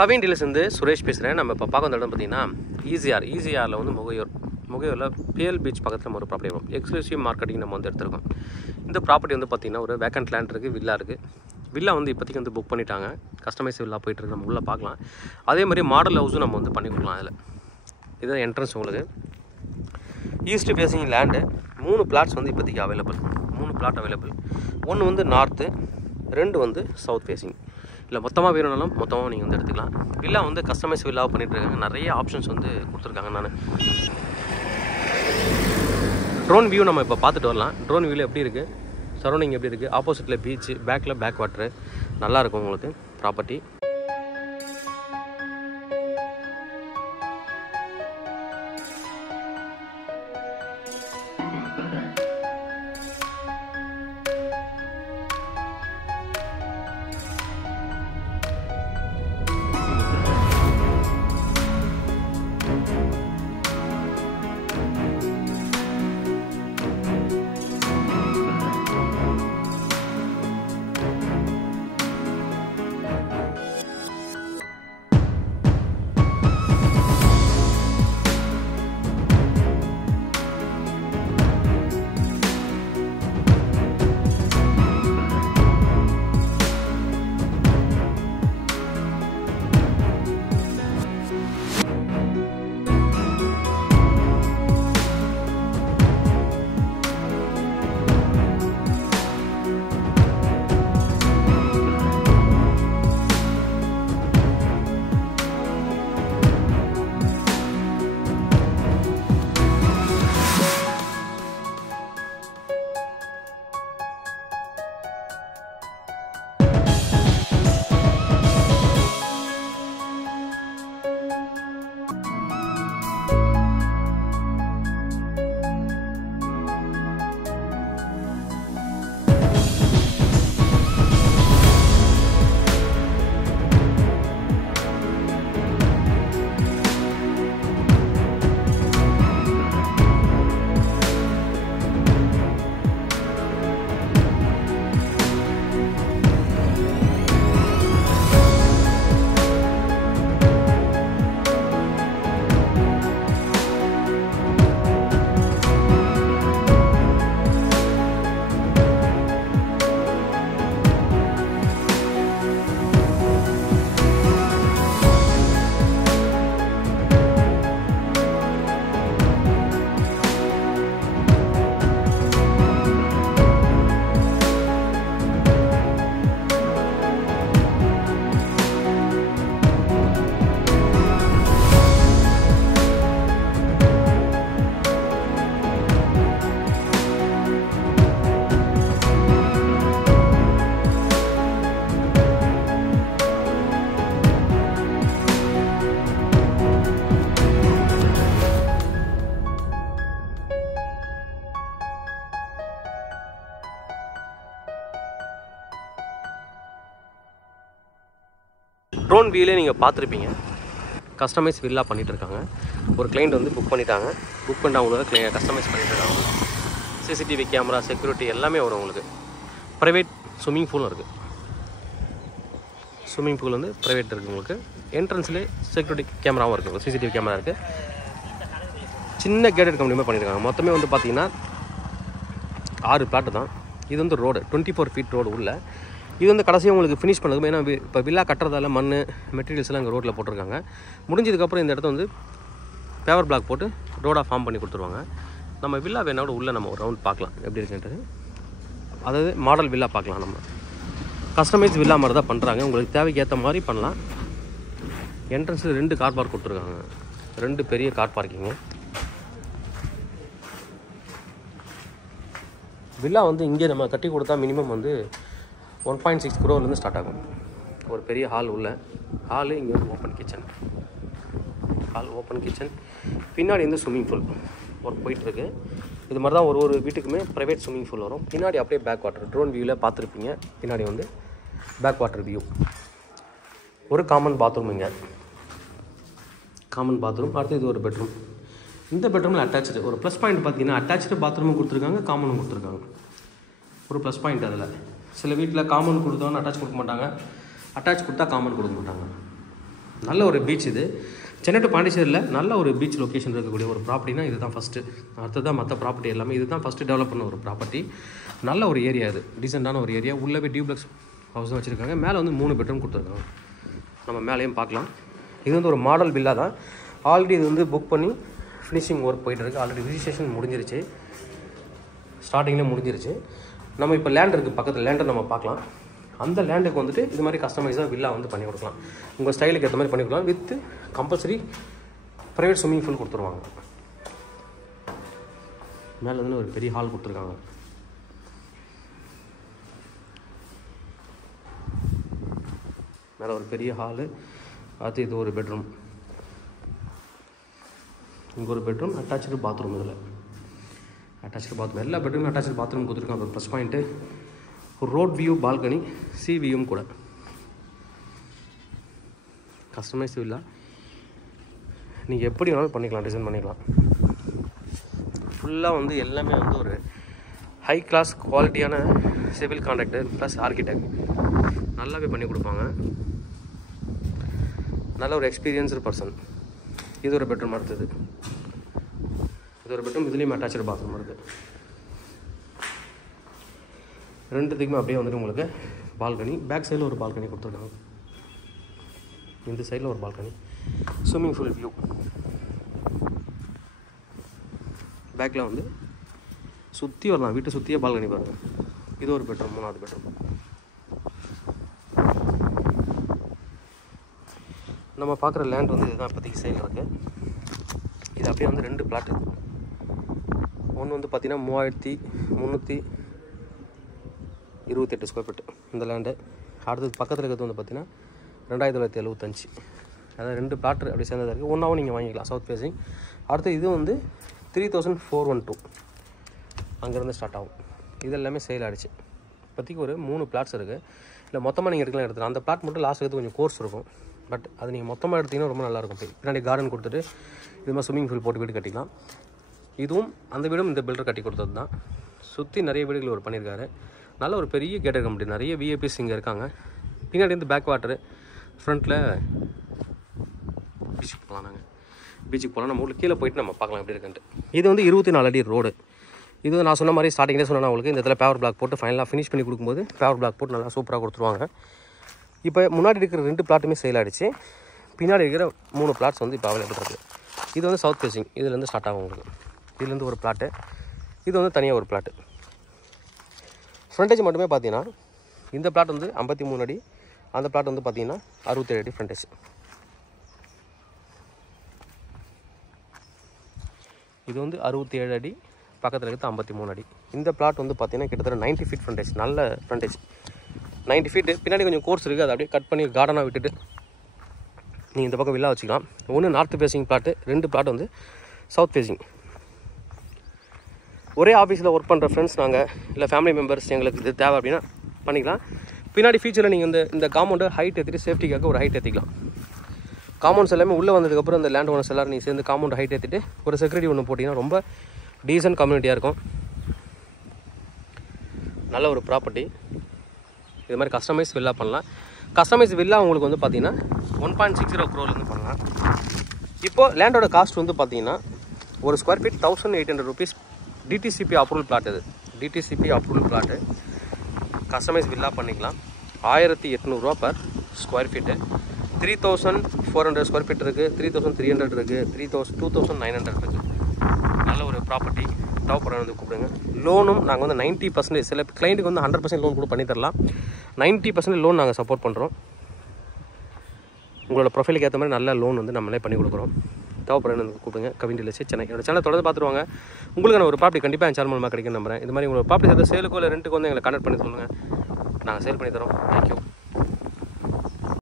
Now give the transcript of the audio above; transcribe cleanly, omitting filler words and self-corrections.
கவின் டீலர்ஸ்லேருந்து சுரேஷ் பேசுகிறேன். நம்ம இப்போ பார்க்க வந்த இடம் பார்த்தீங்கன்னா ஈசிஆரில் வந்து முகையூரில் பிஎல் பீச் பக்கத்தில் ஒரு ப்ராப்பர்ட்டி வரும். எக்ஸ்க்ளூசிவ் மார்க்கெட்டிங் நம்ம வந்து எடுத்துருக்கோம். இந்த ப்ராப்பர்ட்டி வந்து பார்த்திங்கன்னா ஒரு வேக்கண்ட் லேண்ட் இருக்குது, வில்லா இருக்குது. வில்லா வந்து இப்போதைக்கு வந்து புக் பண்ணிட்டாங்க. கஸ்டமைஸ் வில்லா போயிட்டுருக்கு, நம்ம உள்ளே பார்க்கலாம். அதே மாதிரி மாடல் ஹவுஸும் நம்ம வந்து பண்ணி கொடுக்கலாம். அதில் இதுதான் என்ட்ரன்ஸ். உங்களுக்கு ஈஸ்ட் ஃபேஸிங் லேண்டு 3 பிளாட்ஸ் வந்து இப்போதைக்கு அவைலபிள். 3 plot available. 1 வந்து நார்த்து, 2 வந்து சவுத் ஃபேஸிங். இல்லை மொத்தமாக வேணும்னாலும் மொத்தமாக நீங்கள் வந்து எடுத்துக்கலாம். வில்லா வந்து கஸ்டமைஸ் வில்லாவாக பண்ணிகிட்ருக்காங்க. நிறைய ஆப்ஷன்ஸ் வந்து கொடுத்துருக்காங்க. நான் ட்ரோன் வியூ நம்ம இப்போ பார்த்துட்டு வரலாம். ட்ரோன் வியூவில் எப்படி இருக்குது, சரௌண்டிங் எப்படி இருக்குது, ஆப்போசிட்டில் பீச்சு, பேக்கில் பேக் வாட்ரு, நல்லாயிருக்கும் உங்களுக்கு ப்ராப்பர்ட்டி. ட்ரோன் வியூலே நீங்கள் பார்த்துருப்பீங்க. கஸ்டமைஸ் வில்லா பண்ணிகிட்ருக்காங்க. ஒரு கிளைண்ட் வந்து புக் பண்ணிட்டாங்க. புக் பண்ணிட்டு அவங்களுக்கு கஸ்டமைஸ் பண்ணிட்டுருக்காங்க. சிசிடிவி கேமரா, செக்யூரிட்டி எல்லாமே வரும் உங்களுக்கு. ப்ரைவேட் ஸ்விம்மிங் பூலும் இருக்குது. ஸ்விம்மிங் பூல் வந்து ப்ரைவேட் இருக்குது உங்களுக்கு. என்ட்ரன்ஸ்லேயே செக்யூரிட்டி கேமராவும் இருக்குது, சிசிடிவி கேமரா இருக்குது. சின்ன கேட்டட் கம்பெனியுமே பண்ணியிருக்காங்க. மொத்தமே வந்து பார்த்திங்கன்னா 6 பிளாட்டு தான். இது வந்து ரோடு 24 ஃபீட் ரோடு உள்ள. இது வந்து கடைசியாக உங்களுக்கு ஃபினிஷ் பண்ணுறது. ஏன்னா இப்போ வில்லா கட்டுறதால மண் மெட்டீரியல்ஸ் எல்லாம் இங்கே ரோட்டில் போட்டிருக்காங்க. முடிஞ்சதுக்கப்புறம் இந்த இடத்த வந்து பேவர் பிளாக் போட்டு ரோடாக ஃபார்ம் பண்ணி கொடுத்துருவாங்க. நம்ம வில்லா வேணாலும் உள்ளே நம்ம ஒரு ரவுண்ட் பார்க்கலாம் எப்படி இருக்குன்றது. அதாவது மாடல் வில்லா பார்க்கலாம். நம்ம கஸ்டமைஸ் வில்லா மாதிரி தான் பண்ணுறாங்க. உங்களுக்கு தேவைக்கு ஏற்ற மாதிரி பண்ணலாம். என்ட்ரன்ஸில் 2 கார் பார்க் கொடுத்துருக்காங்க. 2 பெரிய கார் பார்க்கிங்கு. வில்லா வந்து இங்கே நம்ம கட்டி கொடுத்தா மினிமம் வந்து 1.6 crore ஸ்டார்ட் ஆகும். ஒரு பெரிய ஹால் உள்ள ஹாலு. இங்கே வந்து ஓப்பன் கிச்சன். பின்னாடி வந்து ஸ்விம்மிங் பூல் ஒர்க் போயிட்டுருக்கு. இது மாதிரி தான் ஒரு வீட்டுக்குமே ப்ரைவேட் ஸ்விம்மிங் பூல் வரும். பின்னாடி அப்படியே பேக் வாட்டர் ட்ரோன் வியூவில் பார்த்துருப்பீங்க. பின்னாடி வந்து பேக் வாட்டர் வியூ. ஒரு காமன் பாத்ரூம். இங்கே காமன் பாத்ரூம். அடுத்து இது ஒரு பெட்ரூம். இந்த பெட்ரூமில் அட்டாச்சு. ஒரு ப்ளஸ் பாயிண்ட் பார்த்தீங்கன்னா அட்டாச்சு பாத்ரூமும் கொடுத்துருக்காங்க, காமனும் கொடுத்துருக்காங்க. ஒரு ப்ளஸ் பாயிண்ட் அதில். சில வீட்டில் காமன் கொடுத்தோன்னு அட்டாச் கொடுக்க மாட்டாங்க, அட்டாச் கொடுத்தா காமன் கொடுக்க மாட்டாங்க. நல்ல ஒரு பீச் இது. சென்னை டு பாண்டிச்சேரியில் நல்ல ஒரு பீச் லொக்கேஷன் இருக்கக்கூடிய ஒரு ப்ராப்பர்ட்டினா இது தான் ஃபஸ்ட்டு. அடுத்தது தான் மற்ற ப்ராப்பர்ட்டி எல்லாமே. இது தான் ஃபஸ்ட்டு டெவலப் பண்ண ஒரு ப்ராப்பர்ட்டி. நல்ல ஒரு ஏரியா இது, டீசெண்டான ஒரு ஏரியா. உள்ளே போய் டியூப்ளெக்ஸ் ஹவுஸ் தான் வச்சுருக்காங்க. மேலே வந்து 3 பெட்ரூம் கொடுத்துருக்காங்க. நம்ம மேலேயும் பார்க்கலாம். இது வந்து ஒரு மாடல் வில்லா தான். ஆல்ரெடி இது வந்து புக் பண்ணி ஃபினிஷிங் ஒர்க் போயிட்டுருக்கு. ஆல்ரெடி ரிஜிஸ்ட்ரேஷன் முடிஞ்சிருச்சு, ஸ்டார்டிங்கில் முடிஞ்சிருச்சு. நம்ம இப்போ லேண்ட் இருக்குது பக்கத்தில், லேண்டை நம்ம பார்க்கலாம். அந்த லேண்டுக்கு வந்துட்டு இது மாதிரி கஸ்டமைஸாக வில்லா வந்து பண்ணி கொடுக்கலாம். உங்கள் ஸ்டைலுக்கு ஏற்ற மாதிரி பண்ணி கொடுக்கலாம். With compulsory private swimming pool கொடுத்துருவாங்க. மேலே வந்து ஒரு பெரிய ஹால் கொடுத்துருக்காங்க. மேலே ஒரு பெரிய ஹாலு, அது இது ஒரு பெட்ரூம், இங்கே ஒரு பெட்ரூம், அட்டாச்சு பாத்ரூம். இதில் அட்டாச்சு பாத்ரூம், எல்லா பெட்ரூம் அட்டாச்சு பாத்ரூம் கொடுத்துருக்காங்க. ஒரு ப்ளஸ் பாயிண்ட்டு ஒரு ரோட் வியூ, பால்கனி, சி வியூவும் கூட. கஸ்டமைஸ் வில்லா நீங்கள் எப்படி வேணாலும் பண்ணிக்கலாம், டிசைன் பண்ணிக்கலாம். ஃபுல்லாக வந்து எல்லாமே வந்து ஒரு ஹை கிளாஸ் குவாலிட்டியான சிவில் கான்ட்ராக்டர் ப்ளஸ் ஆர்கிடெக்ட் நல்லாவே பண்ணி கொடுப்பாங்க. நல்ல ஒரு எக்ஸ்பீரியன்ஸ்டு பர்சன். இது ஒரு பெட்ரூம். அடுத்தது இது ஒரு பெட்ரூம், இதுலேயும் அட்டாச்சு பாத்ரூம் இருக்குது. ரெண்டுத்துக்குமே அப்படியே வந்துட்டு உங்களுக்கு பால்கனி. பேக் சைடில் ஒரு பால்கனி கொடுத்துருக்காங்க. இந்த சைடில் ஒரு பால்கனி, ஸ்விம்மிங் பூல் வியூ. பேக்கில் வந்து சுற்றி வரலாம், வீட்டை சுற்றியே பால்கனி பாருங்கள். இது ஒரு பெட்ரூம், 3வது பெட்ரூம். நம்ம பார்க்குற லேண்ட் வந்து இதுதான் இப்போதைக்கு சைடில் இருக்குது. இது அப்படியே வந்து 2 பிளாட்டு. ஒன்று வந்து பார்த்திங்கன்னா 3328 ஸ்கொயர் ஃபீட் இந்த லேண்டு. அடுத்தது பக்கத்தில் இருக்கிறது வந்து பார்த்திங்கன்னா 2975. அதாவது 2 பிளாட் அப்படி சேர்ந்ததாக இருக்குது. ஒன்றாவும் நீங்கள் வாங்கிக்கலாம், சவுத் ஃபேஸிங். அடுத்து இது வந்து 3412 அங்கேருந்து ஸ்டார்ட் ஆகும். இது எல்லாமே சேல் ஆகிடுச்சு. இப்போதைக்கு ஒரு 3 பிளாட்ஸ் இருக்குது. இல்லை மொத்தமாக நீங்கள் எடுக்கலாம் எடுத்துக்கலாம். அந்த பிளாட் மட்டும் லாஸ்ட் எடுத்து கொஞ்சம் கோர்ஸ் இருக்கும். பட் அது நீங்கள் மொத்தமாக எடுத்திங்கன்னா ரொம்ப நல்லாயிருக்கும். பின்னாடி கார்டன் கொடுத்துட்டு இது மாதிரி ஸ்விம்மிங் பூல் போட்டு வீடு கட்டிக்கலாம். இதுவும் அந்த வீடும் இந்த பில்டர் கட்டி கொடுத்தது தான். சுற்றி நிறைய வீடுகள் ஒரு பண்ணியிருக்காரு. நல்ல ஒரு பெரிய கேட்டட் கம்பெனி, நிறைய விஐபிஸ் இங்கே இருக்காங்க. பின்னாடி வந்து பேக் வாட்டரு, ஃப்ரண்ட்டில் பீச்சுக்கு போகலாம். நாங்கள் பீச்சுக்கு போகலாம். நம்ம ஊரில் கீழே போயிட்டு நம்ம பார்க்கலாம் எப்படி இருக்குன்ட்டு. இது வந்து 24 அடி ரோடு. இது நான் சொன்ன மாதிரி ஸ்டார்டிங்லேயே சொன்னேன் உங்களுக்கு. இந்த இடத்துல பேவர் பிளாக் போட்டு ஃபைனலாக ஃபினிஷ் பண்ணி கொடுக்கும்போது பேவர் பிளாக் போட்டு நல்லா சூப்பராக கொடுத்துருவாங்க. இப்போ முன்னாடி இருக்கிற 2 பிளாட்டுமே சேல் ஆகிடுச்சு. பின்னாடி இருக்கிற 3 பிளாட்ஸ் வந்து இப்போ அவைலபிள் இருக்குது. இது வந்து சவுத் ஃபேஸிங், இதுலேருந்து ஸ்டார்ட் ஆகும் உங்களுக்கு. இதுலேருந்து ஒரு பிளாட்டு, இது வந்து தனியாக ஒரு பிளாட்டு. ஃப்ரண்டேஜ் மட்டுமே பார்த்தீங்கன்னா இந்த பிளாட் வந்து 53 அடி, அந்த பிளாட் வந்து பார்த்தீங்கன்னா 67 அடி ஃப்ரண்டேஜ். இது வந்து 67 அடி, பக்கத்தில் இருக்கிறது 53 அடி. இந்த பிளாட் வந்து பார்த்தீங்கன்னா கிட்டத்தட்ட 90 ஃபீட் ஃப்ரண்டேஜ். நல்ல ஃப்ரண்டேஜ் 90 ஃபீட்டு. பின்னாடி கொஞ்சம் கோர்ஸ் இருக்குது, அதை அப்படியே கட் பண்ணி கார்டனாக விட்டுட்டு நீங்கள் இந்த பக்கம் வில்லா வச்சுக்கலாம். ஒன்று நார்த் ஃபேஸிங் பிளாட்டு, 2 பிளாட் வந்து சவுத் ஃபேஸிங். ஒரே ஆஃபீஸில் ஒர்க் பண்ணுற ஃப்ரெண்ட்ஸ் நாங்கள், இல்லை ஃபேமிலி மெம்பர்ஸ் எங்களுக்கு இது தேவை அப்படின்னா பண்ணிக்கலாம். பின்னாடி ஃபியூச்சரில் நீங்கள் இந்த காம்பவுண்டை ஹைட் ஏற்றிட்டு சேஃப்டிக்காக ஒரு ஹைட் ஏற்றிக்கலாம். காம்பவுண்ட்ஸ் எல்லாமே உள்ளே வந்ததுக்கப்புறம் இந்த லேண்ட் ஓனர்ஸ் எல்லோரும் நீங்கள் சேர்ந்து காம்பவுண்ட் ஹைட் ஏற்றிட்டு ஒரு செக்யூரிட்டி ஒன்று போட்டிங்கன்னா ரொம்ப டீசன்ட் கம்யூனிட்டியாக இருக்கும். நல்ல ஒரு ப்ராப்பர்ட்டி. இது மாதிரி கஸ்டமைஸ் வில்லா பண்ணலாம். கஸ்டமைஸ் வில்லா உங்களுக்கு வந்து பார்த்தீங்கன்னா 1.60 crore பண்ணலாம். இப்போது லேண்டோட காஸ்ட் வந்து பார்த்தீங்கன்னா ஒரு square feet 1800 rupees. DTCP approval plot. இது DTCP approval plot. Customise villa பண்ணிக்கலாம். 1800 ரூபா per square feet. 3400 square feet இருக்குது, 3300 இருக்குது, 2900 இருக்குது. நல்ல ஒரு ப்ராப்பர்ட்டி. தேவைப்படுறது வந்து கூப்பிடுங்க. லோனும் நாங்கள் வந்து 90%, சில கிளைண்ட்டுக்கு வந்து 100% லோன் கூட பண்ணி தரலாம். 90% லோன் நாங்கள் சப்போர்ட் பண்ணுறோம். உங்களோட ப்ரொஃபைலுக்கு ஏற்ற மாதிரி நல்ல லோன் வந்து நம்மளே பண்ணி கொடுக்குறோம். தேவைப்படுறது வந்து கூப்பிடுங்க. Kavin real estate Chennai. என்னோட சேனல் தொடர்ந்து பார்த்துருவாங்க. உங்களுக்கு நான் ஒரு ப்ராப்பர்ட்டி கண்டிப்பாக என் சேனல் மூலமாக கிடைக்கும் நம்புறேன். இது மாதிரி உங்களோட ப்ராப்பர்ட்டி சேர்த்து சேலுக்கோ இல்லை ரெண்ட்டுக்கு வந்து எங்களை கான்டக்ட் பண்ணி சொல்லுங்கள். நாங்கள் சேல் பண்ணி தரோம். தேங்க்யூ.